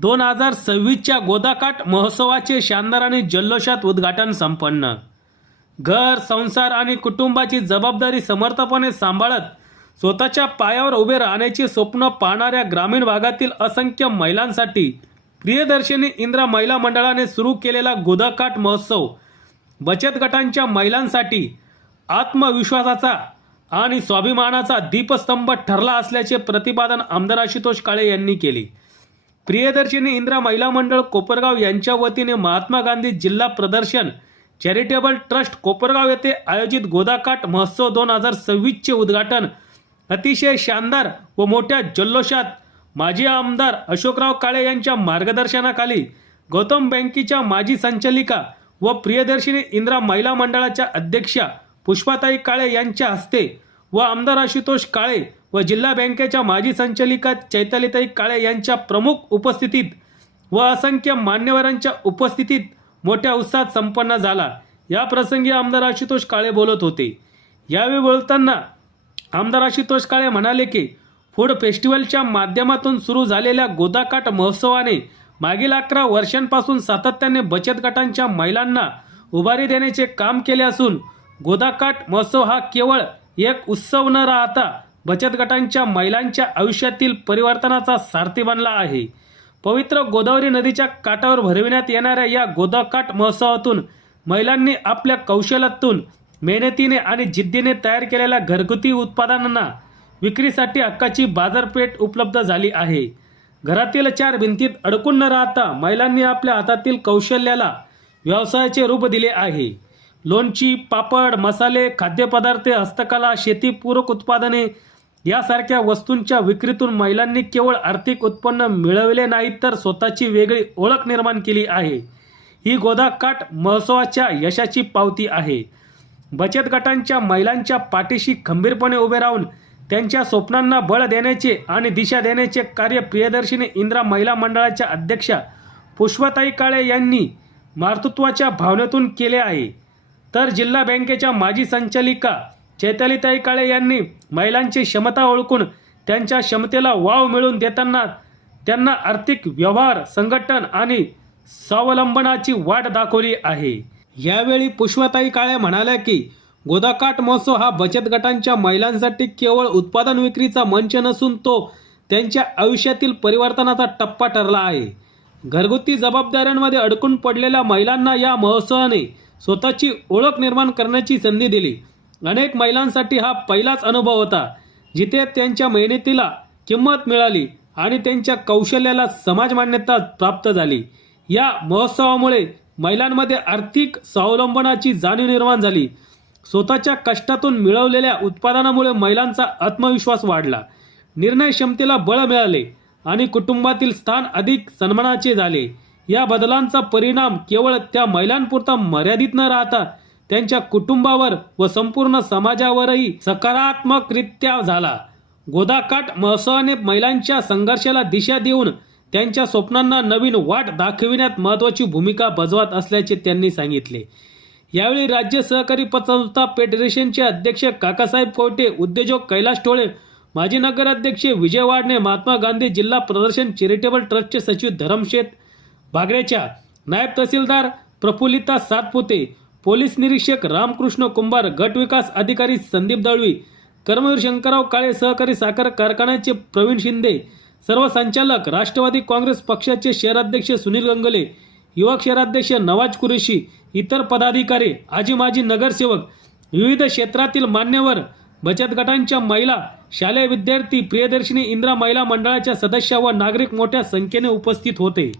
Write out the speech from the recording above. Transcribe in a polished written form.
2026च्या गोदाकाठ महोत्सवाचे शानदार आणि जल्लोषात उद्घाटन संपन्न। घर, संसार आणि कुटुंबाची जबाबदारी समर्थपणे सांभाळत स्वतःच्या पायावर उभे राहण्याचे स्वप्न पाहणाऱ्या ग्रामीण भागातील असंख्य महिलांसाठी प्रियदर्शिनी इंदिरा महिला मंडळाने सुरू केलेला गोदाकाठ महोत्सव बचत गटांच्या महिलांसाठी आत्मविश्वासाचा आणि स्वाभिमानाचा दीपस्तंभ ठरला असल्याचे प्रतिपादन आमदार आशुतोष काळे यांनी केले। प्रियदर्शिनी इंदिरा महिला मंडळ कोपरगाव यांच्या वतीने महात्मा गांधी जिल्हा प्रदर्शन चॅरिटेबल ट्रस्ट कोपरगाव येथे आयोजित गोदाकाठ महोत्सव 2026चे उद्घाटन अतिशय शानदार व मोठ्या जल्लोषात माजी आमदार अशोकराव काळे यांच्या मार्गदर्शनाखाली गौतम बँकेच्या माजी संचालिका व प्रियदर्शिनी इंदिरा महिला मंडळाच्या अध्यक्षा पुष्पाताई काळे यांच्या हस्ते व आमदार आशुतोष काळे व जिल्हा बँकेच्या माजी संचालिका चैतालीताई काळे यांच्या प्रमुख उपस्थितीत व असंख्य मान्यवरांच्या उपस्थितीत मोठ्या उत्साहात संपन्न झाला। या प्रसंगी आमदार आशुतोष काळे बोलत होते। यावेळी बोलताना आमदार आशुतोष काळे म्हणाले की फूड फेस्टिवलच्या माध्यमातून सुरू झालेल्या गोदाकाठ महोत्सवाने मागील 11 वर्षांपासून सातत्याने बचत गटांच्या महिलांना उभारी देण्याचे काम केले असून गोदाकाठ महोत्सव हा केवळ एक उत्सव न राहता बचत गटांच्या महिलांच्या आयुष्यातील परिवर्तनाचा सारथी बनला आहे। पवित्र गोदावरी नदीच्या काठावर भरविण्यात येणाऱ्या या गोदाकाठ महोत्सवातून महिलांनी आपल्या कौशल्यातून मेहनतीने आणि जिद्दीने तयार केलेल्या घरगुती उत्पादनांना विक्रीसाठी हक्काची बाजारपेठ उपलब्ध झाली आहे। घरातील 4 भिंतीत अडकून न राहता महिलांनी आपल्या हातातील कौशल्याला व्यवसायाचे रूप दिले आहे। लोणची, पापड, मसाले, खाद्यपदार्थ, हस्तकला, शेतीपूरक उत्पादने यासारख्या वस्तूंच्या विक्रीतून महिलांनी केवळ आर्थिक उत्पन्न मिळवले नाही तर स्वतःची वेगळी ओळख निर्माण केली आहे। ही गोदाकाठ महोत्सवाच्या यशाची पावती आहे। बचत गटांच्या महिलांच्या पाठीशी खंबीरपणे उभे राहून त्यांच्या स्वप्नांना बळ देण्याचे आणि दिशा देण्याचे कार्य प्रियदर्शिनी इंदिरा महिला मंडळाच्या अध्यक्षा पुष्पाताई काळे यांनी मातृत्वाच्या भावनेतून केले आहे, तर जिल्हा बँकेच्या माजी संचालिका चैतालीताई काळे यांनी महिलांची क्षमता ओळखून त्यांच्या क्षमतेला वाव मिळवून देताना त्यांना आर्थिक व्यवहार, संघटन आणि स्वावलंबनाची वाट दाखवली आहे। यावेळी पुष्पाताई काळे म्हणाल्या की गोदाकाठ महोत्सव हा बचत गटांच्या महिलांसाठी केवळ उत्पादन विक्रीचा मंच नसून तो त्यांच्या आयुष्यातील परिवर्तनाचा टप्पा ठरला आहे। घरगुती जबाबदाऱ्यांमध्ये अडकून पडलेल्या महिलांना या महोत्सवाने स्वतःची ओळख निर्माण करण्याची संधी दिली। अनेक महिलांसाठी हा पहिलाच अनुभव होता जिथे त्यांच्या मेहनतीला किंमत मिळाली आणि त्यांच्या कौशल्याला समाज मान्यता प्राप्त झाली। या महोत्सवामुळे महिलांमध्ये आर्थिक स्वावलंबनाची जाणीव निर्माण झाली। स्वतःच्या कष्टातून मिळवलेल्या उत्पादनामुळे महिलांचा आत्मविश्वास वाढला, निर्णय क्षमतेला बळ मिळाले आणि कुटुंबातील स्थान अधिक सन्मानाचे झाले। या बदलांचा परिणाम केवळ त्या महिलांपुरता मर्यादित न राहता त्यांच्या कुटुंबावर व संपूर्ण समाजावरही सकारात्मकरित्या झाला। गोदाकाठ महोत्सवाने महिलांच्या संघर्षाला दिशा देऊन त्यांच्या स्वप्नांना नवीन वाट दाखविण्यात महत्त्वाची भूमिका बजावत असल्याचे त्यांनी सांगितले। यावेळी राज्य सहकारी पतसंस्था फेडरेशनचे अध्यक्ष काकासाहेब कोयटे, उद्योजक कैलास टोळे, माजी नगराध्यक्ष विजय वाडणे, महात्मा गांधी जिल्हा प्रदर्शन चॅरिटेबल ट्रस्टचे सचिव धरमशेठ भागरेच्या, नायब तहसीलदार प्रफुल्लिता सातपुते, पोलीस निरीक्षक रामकृष्ण कुंभार, गट विकास अधिकारी संदीप दळवी, कर्मवीर शंकरराव काळे, सहकारी साखर कारखान्याचे प्रवीण शिंदे, सर्व संचालक, राष्ट्रवादी काँग्रेस पक्षाचे शहराध्यक्ष सुनील गंगले, युवक शहराध्यक्ष नवाज कुरेशी, इतर पदाधिकारी, आजी माजी नगरसेवक, विविध क्षेत्रातील मान्यवर, बचत गटांच्या महिला, शालेय विद्यार्थी, प्रियदर्शिनी इंदिरा महिला मंडळाच्या सदस्य व नागरिक मोठ्या संख्येने उपस्थित होते।